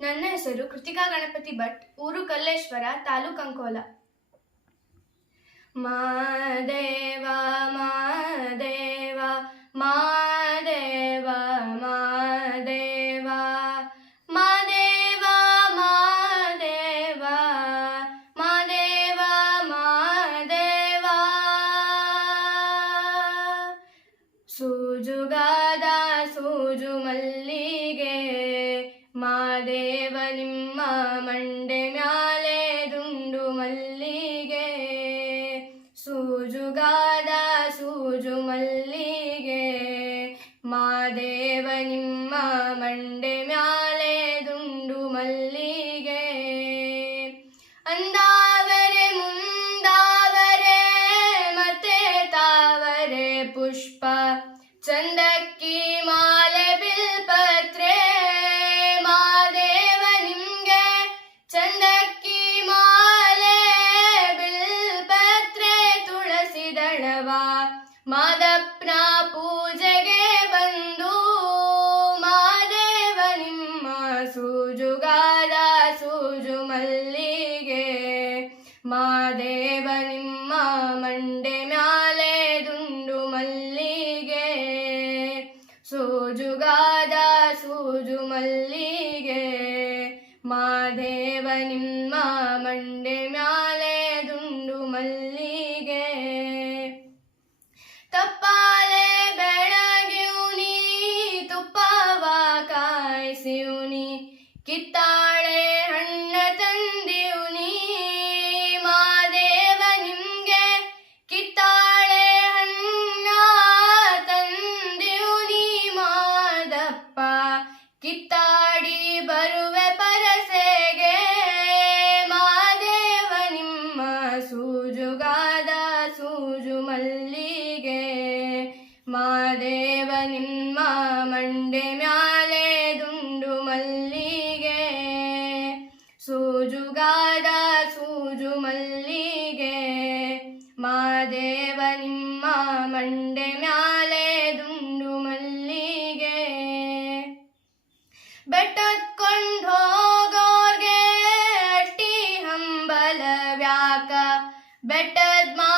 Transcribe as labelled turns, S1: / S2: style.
S1: ನನ್ನ ಹೆಸರು ಕೃತಿಕಾ ಗಣಪತಿ ಭಟ್, ಊರು ಕಲ್ಲೇಶ್ವರ, ತಾಲೂಕು ಅಂಕೋಲ. ಮಾದೇವ ಮಾದೇವ ಮಾದೇವ ಮಾದೇವ ಮಾದೇವ ಮಾದೇವ ಮಾದೇವ ಮಾದೇವ. ಸೂಜುಗಾದ, ಸೂಜು ಮಲ್ಲಿಗೆ ಮಾದೇವ ನಿಮ್ಮ ಮಂಡೆ ಮ್ಯಾಲೆ ದುಂಡು ಮಲ್ಲಿಗೆ ಸೂಜುಗಾದ ಸೂಜು ಮಲ್ಲಿಗೆ ಮಾದೇವ ನಿಮ್ಮ ಮಂಡೆ ಮ್ಯಾಲೆ ದುಂಡು ಮಲ್ಲಿಗೆ ಅಂದಾವರೆ ಮುಂದಾವರೆ ಮತ್ತೆ ತಾವರೆ ಪುಷ್ಪ ಚಂದಕ್ಕಿ ಮಾದಪ್ಪನ ಪೂಜೆಗೆ ಬಂದು ಮಾದೇವ ನಿಮ್ಮ ಸೂಜುಗಾದ ಸೂಜು ಮಲ್ಲಿಗೆ ಮಾದೇವ ನಿಮ್ಮ ಮಂಡೆ ಮ್ಯಾಲೆ ದುಂಡು ಮಲ್ಲಿಗೆ ಸೂಜುಗಾದ ಸೂಜು ಮಲ್ಲಿಗೆ ಮಾದೇವ ನಿಮ್ಮ ಮಂಡೆ ಮ್ಯಾಲೆ ಕಿತ್ತಾಳೆ ಹಣ್ಣ ತಂದಿವ್ನಿ ಮಾದೇವ ನಿಮ್ಗೆ. ಕಿತ್ತಾಳೆ ಹಣ್ಣ ತಂದಿವ್ನಿ ಮಾದಪ್ಪ. ಕಿತ್ತಾಡಿ ಬರುವೆ ಪರಸೆಗೆ. ಮಾದೇವ ನಿಮ್ಮ ಸೂಜುಗಾದ ಸೂಜು ಮಲ್ಲಿಗೆ. ಮಾದೇವ ನಿಮ್ಮ ಮಂಡೆ ಮ್ಯಾಲೆ ಮಾದೇವ ನಿಮ್ಮ ಮಂಡೆ ಮ್ಯಾಲೆ ದುಂಡು ಮಲ್ಲಿಗೆ. ಬೆಟ್ಟದ್ಕೊಂಡು ಹೋಗೋರ್ಗೆ ಅಟ್ಟಿ ಹಂಬಲ ವ್ಯಾಕ. ಬೆಟ್ಟದ್ ಮಾದೇವ